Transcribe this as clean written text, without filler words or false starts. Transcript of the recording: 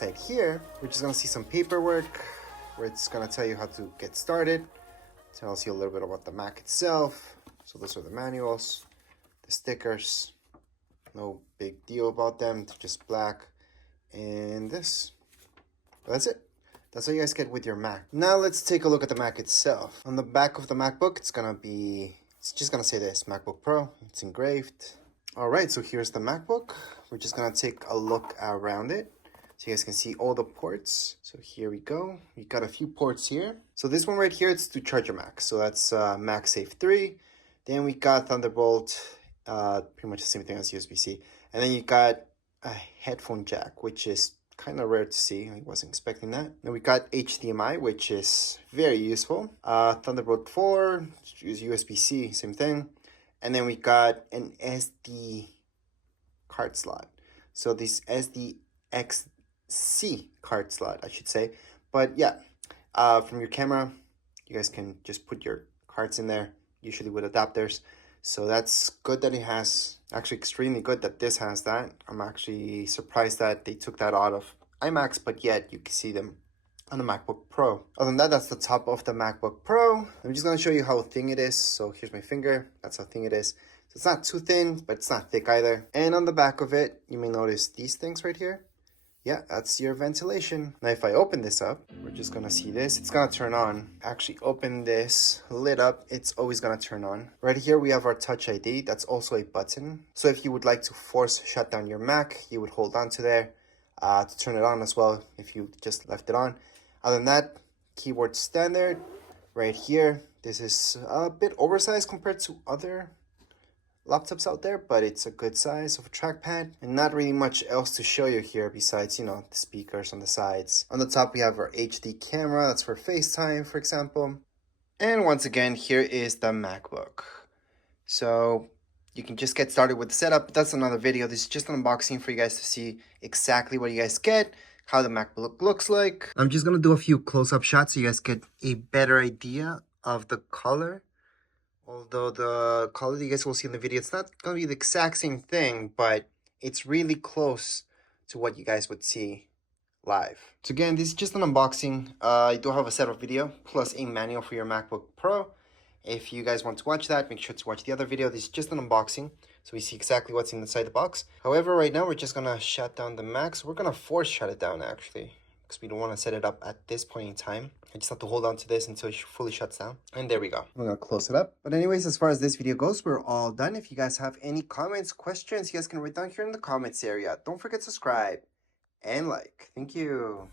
inside here, we're just gonna see some paperwork where it's gonna tell you how to get started. Tells you a little bit about the Mac itself. So those are the manuals, the stickers. No big deal about them, they're just black. And this. That's it. That's what you guys get with your Mac. Now let's take a look at the Mac itself. On the back of the MacBook, it's just gonna say this, MacBook Pro. It's engraved. All right, so here's the MacBook. We're just gonna take a look around it so you guys can see all the ports. So here we go. We got a few ports here. So this one right here, it's to charge your Mac. So that's MagSafe 3. Then we got Thunderbolt, pretty much the same thing as USB-C. And then you got a headphone jack, which is kind of rare to see. I wasn't expecting that. Then we got HDMI, which is very useful. Thunderbolt 4, use USB-C, same thing. And then we got an SD card slot. So this SDXC card slot, I should say. But yeah, from your camera, you guys can just put your cards in there, usually with adapters. So that's good that it has, actually extremely good that this has that. I'm actually surprised that they took that out of iMacs, but yet you can see them on the MacBook Pro. Other than that, that's the top of the MacBook Pro. I'm just gonna show you how thin it is. So here's my finger, that's how thin it is. So it's not too thin, but it's not thick either. And on the back of it, you may notice these things right here. Yeah, that's your ventilation. Now, if I open this up, we're just gonna see this. It's gonna turn on. Actually, open this lid up. It's always gonna turn on. Right here, we have our Touch ID. That's also a button. So if you would like to force shut down your Mac, you would hold on to there to turn it on as well if you just left it on. Other than that, keyboard standard. Right here, this is a bit oversized compared to other laptops out there, but it's a good size of a trackpad, and not really much else to show you here besides, you know, the speakers on the sides. On the top, we have our HD camera. That's for FaceTime, for example. And once again, here is the MacBook. So you can just get started with the setup. That's another video. This is just an unboxing for you guys to see exactly what you guys get, how the MacBook looks like. I'm just gonna do a few close-up shots so you guys get a better idea of the color. Although the color you guys will see in the video, it's not going to be the exact same thing, but it's really close to what you guys would see live. So again, this is just an unboxing. I do have a setup video plus a manual for your MacBook Pro. If you guys want to watch that, make sure to watch the other video. This is just an unboxing, so we see exactly what's inside the box. However, right now we're just going to shut down the Mac. So we're going to force shut it down, actually, because we don't want to set it up at this point in time. I just have to hold on to this until it fully shuts down. And there we go. I'm going to close it up. But anyways, as far as this video goes, we're all done. If you guys have any comments, questions, you guys can write down here in the comments area. Don't forget to subscribe and like. Thank you.